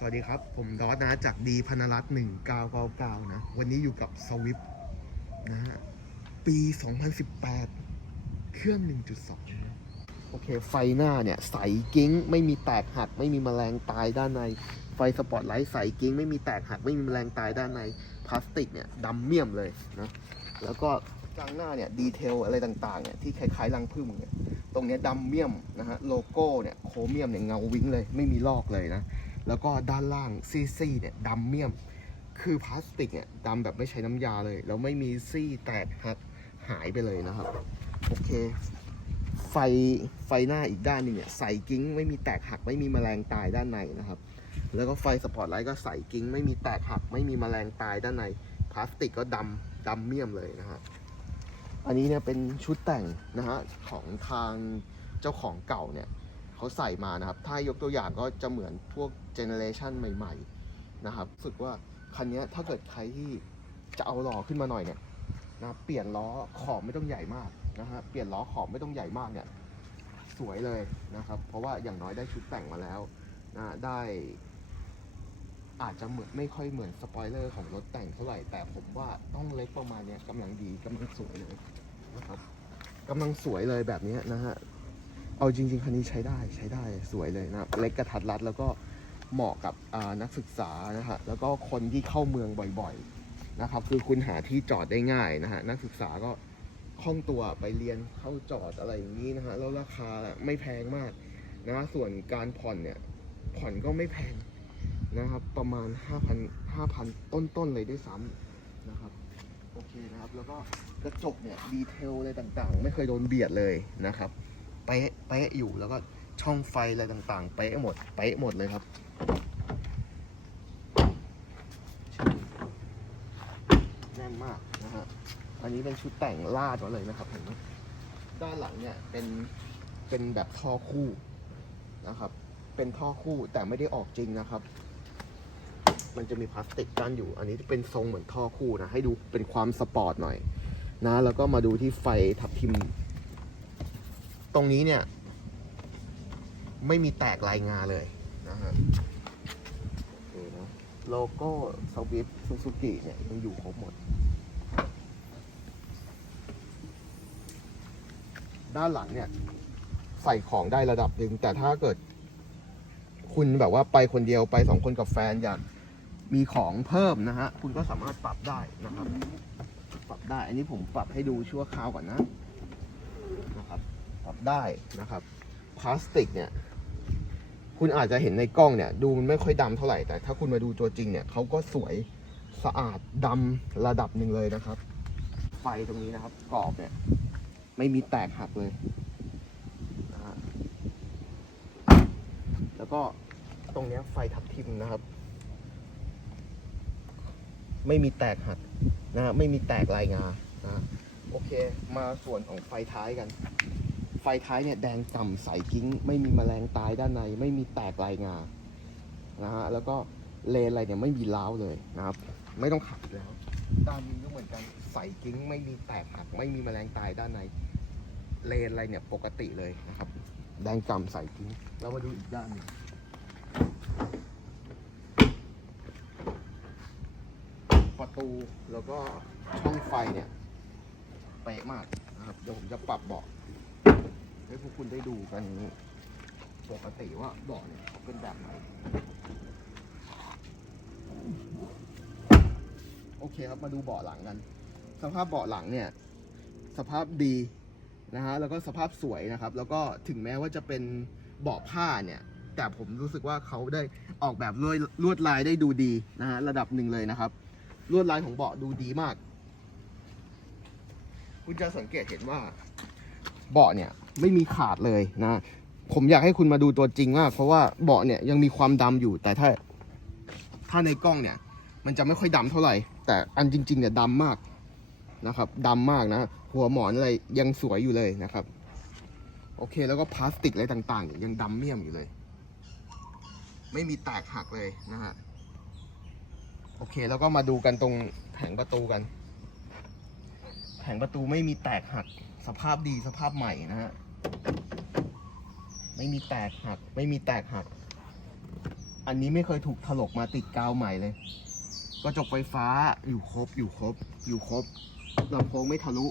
สวัสดีครับ ผมดอสนะจากดีพนรัตน์1999นะ วันนี้อยู่กับสวิฟนะฮะ ปี2018เครื่อง1.2นะโอเค ไฟหน้าเนี่ย ใสกิ้ง ไม่มีแตกหัก ไม่มีแมลงตายด้านใน ไฟสปอตไลท์ใสกิ้ง ไม่มีแตกหัก ไม่มีแมลงตายด้านใน พลาสติกเนี่ยดำเมี่ยมเลยนะ แล้วก็กลางหน้าเนี่ยดีเทลอะไรต่างๆเนี่ยที่คล้ายๆรังผึ้งเนี่ยตรงเนี้ยดำเมี่ยมนะฮะโลโก้เนี่ยโครเมียมเนี่ยเงาวิ้งเลยไม่มีลอกเลยนะ แล้วก็ด้านล่างซี่ๆเนี่ยดำเมี่ยม คือพลาสติกเนี่ยดำแบบไม่ใช้น้ำยาเลย แล้วไม่มีซี่แตกหักหายไปเลยนะครับ โอเค ไฟไฟหน้าอีกด้านนึงเนี่ยใส่กิ้งไม่มีแตกหักไม่มีแมลงตายด้านในนะครับ แล้วก็ไฟสปอตไลท์ก็ใส่กิ้งไม่มีแตกหักไม่มีแมลงตายด้านในพลาสติกก็ดำดำเมี่ยมเลยนะฮะอันนี้เนี่ยเป็นชุดแต่งนะฮะของทางเจ้าของเก่าเนี่ย เขาใส่มานะครับ ถ้ายกตัวอย่างก็จะเหมือนพวกเจเนเรชันใหม่ๆนะครับรู้สึกว่าคันนี้ถ้าเกิดใครที่จะเอาหล่อขึ้นมาหน่อยเนี่ยนะเปลี่ยนล้อขอบไม่ต้องใหญ่มากนะฮะเปลี่ยนล้อขอบไม่ต้องใหญ่มากเนี่ยสวยเลยนะครับ เพราะว่าอย่างน้อยได้ชุดแต่งมาแล้วนะได้อาจจะเหมือนไม่ค่อยเหมือนสปอยเลอร์ของรถแต่งเท่าไหร่ แต่ผมว่าต้องเล็กประมาณนี้กำลังดีกำลังสวยเลยนะครับกำลังสวยเลยแบบนี้นะฮะ เอาจริง ๆ คันนี้ใช้ได้ใช้ได้สวยเลยนะเล็กกระทัดรัดแล้วก็เหมาะกับนักศึกษานะฮะแล้วก็คนที่เข้าเมืองบ่อยๆนะครับ คือคุณหาที่จอดได้ง่ายนะฮะนักศึกษาก็คล่องตัวไปเรียนเข้าจอดอะไรอย่างนี้นะฮะแล้วราคาไม่แพงมากนะส่วนการผ่อนเนี่ยผ่อนก็ไม่แพงนะครับ ประมาณ 5,000 5,000 ต้นๆเลยด้วยซ้ำนะครับโอเคนะครับ แล้วก็กระจกเนี่ยดีเทลอะไรต่างๆ ไม่เคยโดนเบียดเลยนะครับ เป๊ะเป๊ะอยู่แล้วก็ช่องไฟอะไรต่างๆ เป๊ะหมดเป๊ะหมดเลยครับแน่นมากนะฮะอันนี้เป็นชุดแต่งลาดมาเลยนะครับเห็นไหมด้านหลังเนี่ยเป็นเป็นแบบท่อคู่นะครับ เป็นท่อคู่แต่ไม่ได้ออกจริงนะครับ มันจะมีพลาสติกกั้นอยู่ อันนี้เป็นทรงเหมือนท่อคู่นะให้ดูเป็นความสปอร์ตหน่อยนะ แล้วก็มาดูที่ไฟทับทิม ตรงนี้เนี่ย ไม่มีแตกลายงาเลยนะฮะโอเคนะโลโก้สวิฟซูซูกิเนี่ยยังอยู่ครบหมด ด้านหลังเนี่ย ใส่ของได้ระดับหนึ่งแต่ถ้าเกิด คุณแบบว่าไปคนเดียวไปสองคนกับแฟนอยากมีของเพิ่มนะฮะ คุณก็สามารถปรับได้นะครับ ปรับได้ อันนี้ผมปรับให้ดูชั่วคราวก่อนนะ รับได้นะครับพลาสติกเนี่ยคุณอาจจะเห็นในกล้องเนี่ย ดูมันไม่ค่อยดำเท่าไหร่แต่ถ้าคุณมาดูตัวจริงเนี่ยเขาก็สวยสะอาดดำระดับหนึ่งเลยนะครับ ไฟตรงนี้นะครับกรอบเนี่ย ไม่มีแตกหักเลยนะฮะแล้วก็ตรงเนี้ยไฟทับทิมนะครับ ไม่มีแตกหักนะฮะไม่มีแตกลายงานะฮะโอเค มาส่วนของไฟท้ายกัน ไฟท้ายเนี่ยแดงก่ำใสกิ้ง ไม่มีแมลงตายด้านใน ไม่มีแตกลายงานะฮะแล้วก็เลนอะไรเนี่ยไม่มีล้าวเลยนะครับ ไม่ต้องขับแล้วด้านนี้ก็เหมือนกันใสกิ้ง ไม่มีแตกหัก ไม่มีแมลงตายด้านใน เลนอะไรเนี่ยปกติเลยนะครับ แดงก่ำใสกิ้งเรามาดูอีกด้านหนึงประตูแล้วก็ช่องไฟเนี่ยเป๊ะมากนะครับเดี๋ยวผมจะปรับเบาะ ให้พวกคุณได้ดูกันปกติว่าเบาะเนี่ยเขาเป็นแบบไหนโอเคครับมาดูเบาะหลังกัน สภาพเบาะหลังเนี่ย สภาพดีนะฮะแล้วก็สภาพสวยนะครับ แล้วก็ถึงแม้ว่าจะเป็นเบาะผ้าเนี่ย แต่ผมรู้สึกว่าเขาได้ออกแบบลวดลวดลายได้ดูดีนะฮะระดับหนึ่งเลยนะครับ ลวดลายของเบาะดูดีมาก คุณจะสังเกตเห็นว่า เบาะเนี่ยไม่มีขาดเลยนะผมอยากให้คุณมาดูตัวจริงมาก เพราะว่าเบาะเนี่ยยังมีความดำอยู่แต่ถ้า ถ้าในกล้องเนี่ย มันจะไม่ค่อยดำเท่าไหร่ แต่อันจริง ๆ เนี่ยดำมากนะครับดำมากนะ หัวหมอนอะไรยังสวยอยู่เลยนะครับ โอเคแล้วก็พลาสติกอะไรต่างๆเนี่ยยังดำเมี่ยมอยู่เลย ไม่มีแตกหักเลยนะฮะโอเคแล้วก็มาดูกันตรงแผงประตูกัน ผงประตูไม่มีแตกหัก สภาพดีสภาพใหม่นะฮะ ไม่มีแตกหัก ไม่มีแตกหัก อันนี้ไม่เคยถูกถลกมาติดกาวใหม่เลย กระจกไฟฟ้าอยู่ครบอยู่ครบ อยู่ครบลำโพงไม่ทะลุ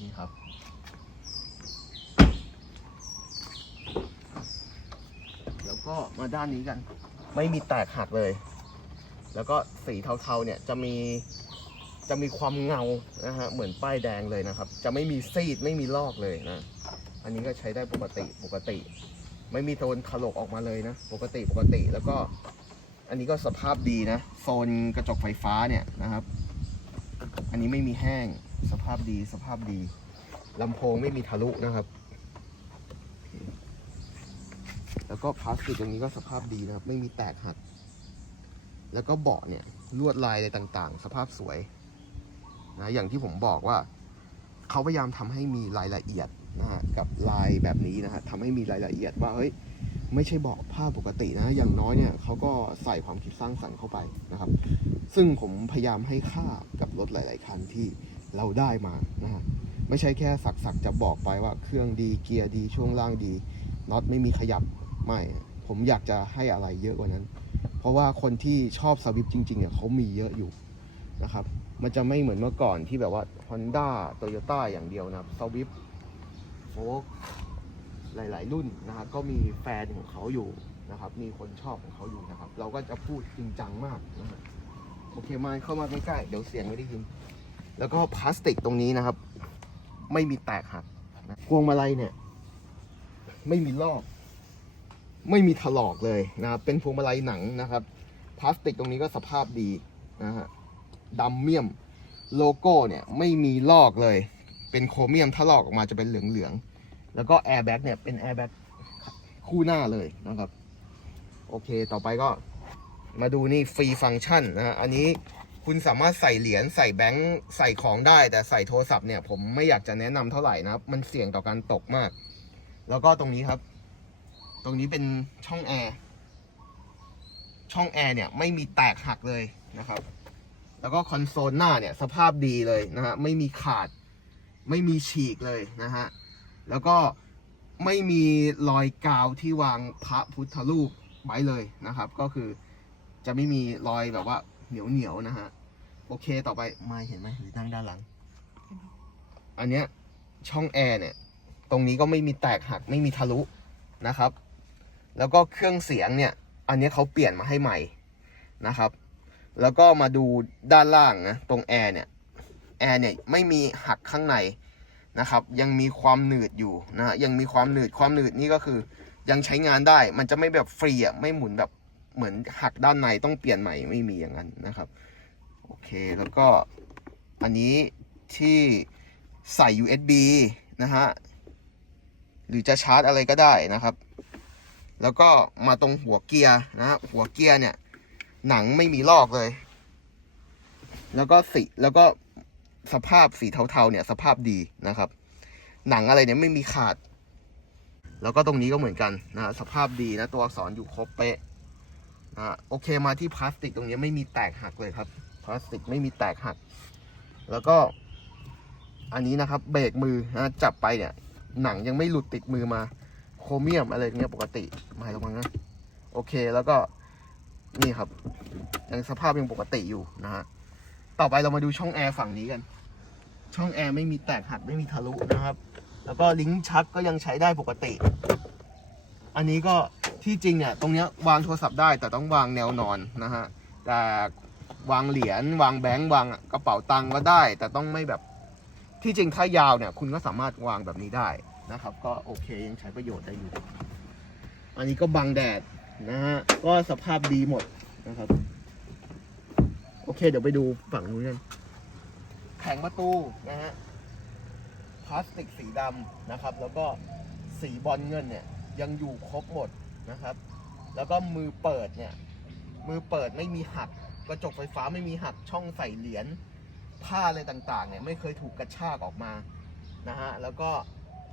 นี่ครับแล้วก็มาด้านนี้กัน ไม่มีแตกหักเลย แล้วก็สีเทาๆเนี่ยจะมี จะมีความเงานะฮะเหมือนป้ายแดงเลยนะครับ จะไม่มีซีดไม่มีลอกเลยนะ อันนี้ก็ใช้ได้ปกติปกติ ไม่มีโซนถลกออกมาเลยนะ ปกติปกติแล้วก็ อันนี้ก็สภาพดีนะโซนกระจกไฟฟ้าเนี่ยนะครับ อันนี้ไม่มีแห้งสภาพดีสภาพดีลำโพงไม่มีทะลุนะครับ แล้วก็พลาสติกตรงนี้ก็สภาพดีนะครับ ไม่มีแตกหัก แล้วก็เบาะเนี่ยลวดลายอะไรต่างๆ สภาพสวย นะอย่างที่ผมบอกว่า เขาพยายามทำให้มีรายละเอียดนะฮะกับลายแบบนี้นะฮะทำให้มีรายละเอียดว่าเฮ้ยไม่ใช่บาะผ้าปกตินะ อย่างน้อยเนี่ยเขาก็ใส่ความคิดสร้างสรรค์เข้าไปนะครับ ซึ่งผมพยายามให้ค่ากับรถหลาย ๆ คันที่เราได้มานะฮะไม่ใช่แค่สักสักๆจะบอกไปว่าเครื่องดีเกียร์ดีช่วงล่างดีน็อตไม่มีขยับไม่ผมอยากจะให้อะไรเยอะกว่านั้น เพราะว่าคนที่ชอบสวิฟจริงๆเนี่ยเขามีเยอะอยู่นะครับ มันจะไม่เหมือนเมื่อก่อนที่แบบว่า Honda Toyota อย่างเดียวนะครับสวิฟโฟกหลาย ๆ รุ่นนะครับก็มีแฟนของเขาอยู่นะครับ มีคนชอบของเขาอยู่นะครับ เราก็จะพูดจริงจังมากนะฮะโอเคมาเข้ามาใกล้ๆเดี๋ยวเสียงไม่ได้ยิน แล้วก็พลาสติกตรงนี้นะครับ ไม่มีแตกหักนะพวงมาลัยเนี่ย ไม่มีลอกไม่มีถลอกเลยนะครับเป็นพวงมาลัยหนังนะครับ พลาสติกตรงนี้ก็สภาพดีนะฮะ ดำเมี่ยมโลโก้เนี่ยไม่มีลอกเลย เป็นโครเมียมถ้าลอกออกมาจะเป็นเหลืองๆ แล้วก็แอร์แบ็กเนี่ยเป็นแอร์แบ็กคู่หน้าเลยนะครับ โอเคต่อไปก็มาดูนี่ฟรีฟังก์ชันนะฮะอันนี้คุณสามารถใส่เหรียญใส่แบงค์ใส่ของได้ แต่ใส่โทรศัพท์เนี่ยผมไม่อยากจะแนะนำเท่าไหร่นะครับ มันเสี่ยงต่อการตกมาก แล้วก็ตรงนี้ครับ ตรงนี้เป็นช่องแอร์ช่องแอร์เนี่ยไม่มีแตกหักเลยนะครับ แล้วก็คอนโซลหน้าเนี่ยสภาพดีเลยนะฮะไม่มีขาดไม่มีฉีกเลยนะฮะแล้วก็ไม่มีรอยกาวที่วางพระพุทธรูปไว้เลยนะครับ ก็คือจะไม่มีรอยแบบว่าเหนียวเหนียวนะฮะโอเคต่อไปม่เห็นไหมหรือนั่งด้านหลัง อันเนี้ยช่องแอร์เนี่ย ตรงนี้ก็ไม่มีแตกหักไม่มีทะลุนะครับ แล้วก็เครื่องเสียงเนี่ย อันเนี้ยเขาเปลี่ยนมาให้ใหม่นะครับ แล้วก็มาดูด้านล่างนะตรงแอร์เนี่ยแอร์เนี่ยไม่มีหักข้างในนะครับยังมีความหนืดอยู่นะยังมีความหนืดความหนืดนี่ก็คือยังใช้งานได้มันจะไม่แบบฟรีอะไม่หมุนแบบเหมือนหักด้านในต้องเปลี่ยนใหม่ไม่มีอย่างนั้นนะครับโอเคแล้วก็อันนี้ที่ใส่ USB นะฮะหรือจะชาร์จอะไรก็ได้นะครับ แล้วก็มาตรงหัวเกียร์นะหัวเกียร์เนี่ย หนังไม่มีลอกเลย แล้วก็สีแล้วก็สภาพสีเทาๆเนี่ย สภาพดีนะครับ หนังอะไรเนี่ยไม่มีขาด แล้วก็ตรงนี้ก็เหมือนกันนะสภาพดีนะตัวอักษรอยู่ครบเป๊ะนะฮะโอเคมาที่พลาสติกตรงนี้ไม่มีแตกหักเลยครับ พลาสติกไม่มีแตกหัก แล้วก็ อันนี้นะครับเบรกมือนะจับไปเนี่ย หนังยังไม่หลุดติดมือมา โครเมียมอะไรเงี้ยปกติไม่ระวังนะโอเคแล้วก็นี่ครับ ยังสภาพยังปกติอยู่นะฮะต่อไปเรามาดูช่องแอร์ฝั่งนี้กัน ช่องแอร์ไม่มีแตกหักไม่มีทะลุนะครับ แล้วก็ลิงก์ชักก็ยังใช้ได้ปกติ อันนี้ก็ที่จริงเนี่ยตรงเนี้ยวางโทรศัพท์ได้แต่ต้องวางแนวนอนนะฮะแต่วางเหรียญวางแบงค์วางกระเป๋าตังค์ก็ได้ แต่ต้องไม่แบบที่จริงถ้ายาวเนี่ย คุณก็สามารถวางแบบนี้ได้นะครับ ก็โอเคยังใช้ประโยชน์ได้อยู่ อันนี้ก็บังแดดนะฮะก็สภาพดีหมดนะครับ อเคเดี๋ยวไปดูฝั่งนู้นกันแผงประตูนะฮะพลาสติกสีดำนะครับ แล้วก็สีบอลเงินเนี่ยยังอยู่ครบหมดนะครับ แล้วก็มือเปิดเนี่ยมือเปิดไม่มีหักกระจกไฟฟ้าไม่มีหักช่องใส่เหรียญผ้าอะไรต่างๆเนี่ยไม่เคยถูกกระชากออกมานะฮะแล้วก็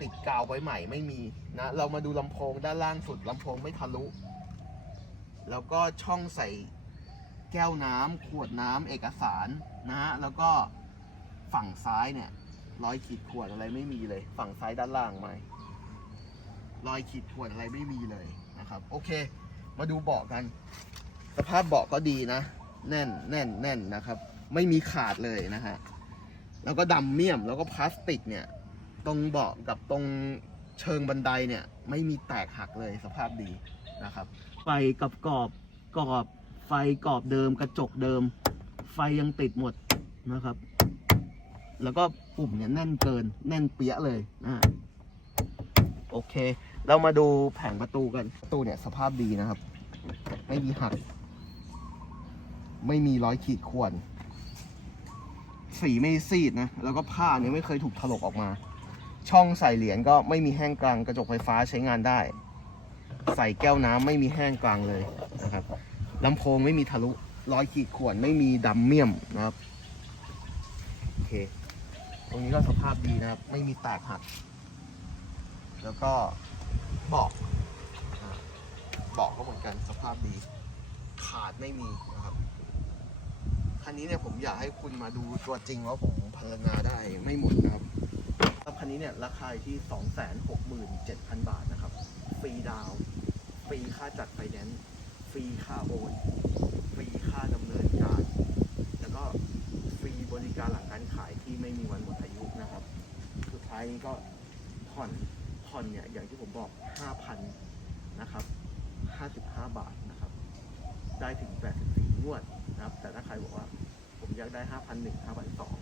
ติดกาวไว้ใหม่ไม่มีนะเรามาดูลำโพงด้านล่างสุดลำโพงไม่ทะลุ แล้วก็ช่องใส่ แก้วน้ำขวดน้ำเอกสารนะฮะแล้วก็ฝั่งซ้ายเนี่ยรอยขีดข่วนอะไรไม่มีเลย ฝั่งซ้ายด้านล่างไหมรอยขีดข่วนอะไรไม่มีเลยนะครับ โอเค มาดูเบาะกัน สภาพเบาะก็ดีนะ แน่นแน่นแน่นนะครับ ไม่มีขาดเลยนะฮะแล้วก็ดำเมี่ยมแล้วก็พลาสติกเนี่ย ตรงเบาะกับตรงเชิงบันไดเนี่ย ไม่มีแตกหักเลยสภาพดีนะครับไฟกับกรอบกรอบ ไฟกรอบเดิมกระจกเดิม ไฟยังติดหมดนะครับ แล้วก็ปุ่มเนี่ยแน่นเกินแน่นเปี้ยเลยนะโอเค เรามาดูแผงประตูกันประตูเนี่ยสภาพดีนะครับ ไม่มีหัก ไม่มีร้อยขีดข่วนสีไม่ซีดนะ แล้วก็ผ้าเนี่ยไม่เคยถูกถลกออกมา ช่องใส่เหรียญก็ไม่มีแห้งกลางกระจกไฟฟ้าใช้งานได้ ใส่แก้วน้ำไม่มีแห้งกลางเลยนะ ลำโพงไม่มีทะลุร้อยขีดข่วนไม่มีดำเมี่ยมนะครับโอเค ตรงนี้ก็สภาพดีนะครับ ไม่มีแตกหัก แล้วก็เบาะอ่าเบาะก็เหมือนกันสภาพดี ขาดไม่มีนะครับคันนี้เนี่ยผมอยากให้คุณมาดูตัวจริงว่าผมพรรณนาได้ไม่หมดนะครับรับคันนี้เนี่ยราคาอยู่ที่ 267,000 บาทนะครับ ฟรีดาวน์ฟรีค่าจัดไฟแนนซ์ ฟรีค่าโอนฟรีค่าดำเนินการ แล้วก็ฟรีบริการหลังการขายที่ไม่มีวันหมดอายุนะครับ สุดท้ายนี้ก็ผ่อนผ่อนเนี่ยอย่างที่ผมบอก 5,000 นะครับ 55 บาทนะครับ ได้ถึง 84 งวดนะครับ แต่ถ้าใครบอกว่าผมอยากได้ 5,001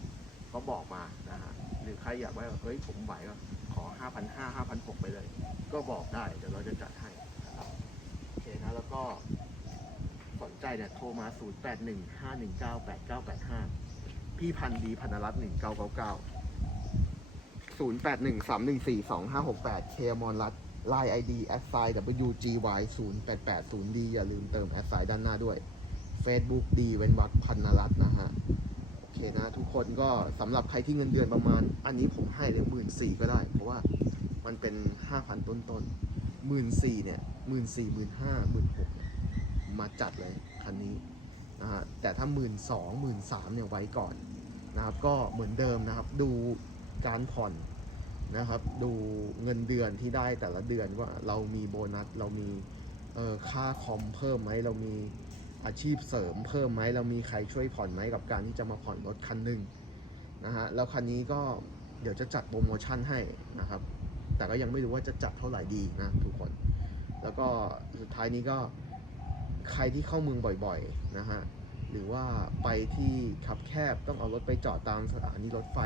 5,002 ก็บอกมานะฮะหรือใครอยากไว่าเฮ้ยผมไหวก็ขอ 5,500 5,600ไปเลย ก็บอกได้ เดี๋ยวเราจะจัดให้นะครับโอเคนะแล้วก็ สนใจเนี่ยโทรมา 0815198985 พี่พันดีพันรัตน์1999 0813142568 เคมอนรัตไลน์ ID s i WGY 0880 d อย่าลืมเติม s i ด้านหน้าด้วย Facebook ดีเว้นวรรคพันนรัตน์นะฮะ โอเคนะทุกคนก็สำหรับใครที่เงินเดือนประมาณ อันนี้ผมให้เลยหมื่นสี่ก็ได้ เพราะว่ามันเป็นห้าพันต้นต้นหมื่นสี่เนี่ยหมื่นสี่หมื่นห้าหมื่นหก มาจัดเลยคันนี้นะฮะแต่ถ้าหมื่นสองหมื่นสามเนี่ยไว้ก่อนนะครับก็เหมือนเดิมนะครับ ดูการผ่อนนะครับ ดูเงินเดือนที่ได้แต่ละเดือนว่าเรามีโบนัสเรามีเอ่อค่าคอมเพิ่มไหมเรามีอาชีพเสริมเพิ่มไหมเรามีใครช่วยผ่อนไหมกับการที่จะมาผ่อนรถคันหนึ่งนะฮะแล้วคันนี้ก็เดี๋ยวจะจัดโปรโมชั่นให้นะครับ แต่ก็ยังไม่รู้ว่าจะจัดเท่าไหร่ดีนะทุกคน แล้วก็สุดท้ายนี้ก็ ใครที่เข้าเมืองบ่อยๆนะฮะหรือว่าไปที่ขับแคบต้องเอารถไปจอดตามสถานีรถไฟ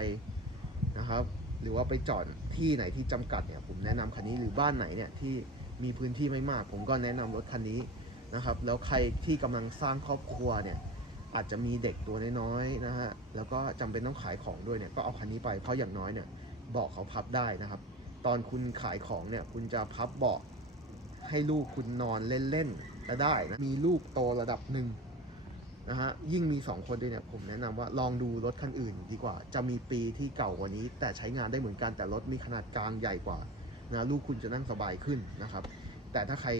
นะครับ หรือว่าไปจอดที่ไหนที่จำกัดเนี่ยผมแนะนำคันนี้หรือบ้านไหนเนี่ยที่มีพื้นที่ไม่มาก ผมก็แนะนำรถคันนี้นะครับ แล้วใครที่กำลังสร้างครอบครัวเนี่ยอาจจะมีเด็กตัวน้อยๆนะฮะแล้วก็จำเป็นต้องขายของด้วยเนี่ยก็เอาคันนี้ไปเพราะอย่างน้อยเนี่ยเบาะเขาพับได้นะครับ ตอนคุณขายของเนี่ยคุณจะพับเบาะให้ลูกคุณนอนเล่นๆ ก็ได้นะมีลูกโตระดับหนึ่งนะฮะยิ่งมี 2 คนด้วยเนี่ยผมแนะนำว่าลองดูรถคันอื่นดีกว่า จะมีปีที่เก่ากว่านี้ แต่ใช้งานได้เหมือนกันแต่รถมีขนาดกลางใหญ่กว่านะลูกคุณจะนั่งสบายขึ้นนะครับ แต่ถ้าใคร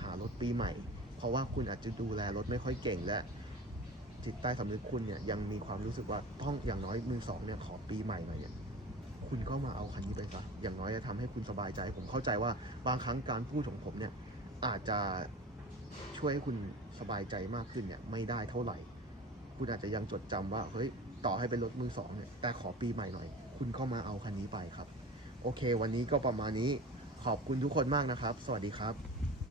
หารถปีใหม่ เพราะว่าคุณอาจจะดูแลรถไม่ค่อยเก่งและจิตใต้สำนึกคุณเนี่ยยังมีความรู้สึกว่าต้องอย่างน้อยมือสองเนี่ยขอปีใหม่หน่อยเนี่ยคุณก็มาเอาคันนี้ไปซะอย่างน้อยจะทำให้คุณสบายใจ ผมเข้าใจว่าบางครั้งการพูดของผมเนี่ยอาจจะ ช่วยให้คุณสบายใจมากขึ้นเนี่ยไม่ได้เท่าไหร่ คุณอาจจะยังจดจำว่าเฮ้ยต่อให้เป็นรถมือสองเนี่ยแต่ขอปีใหม่หน่อย คุณเข้ามาเอาคันนี้ไปครับ โอเค วันนี้ก็ประมาณนี้ขอบคุณทุกคนมากนะครับ สวัสดีครับ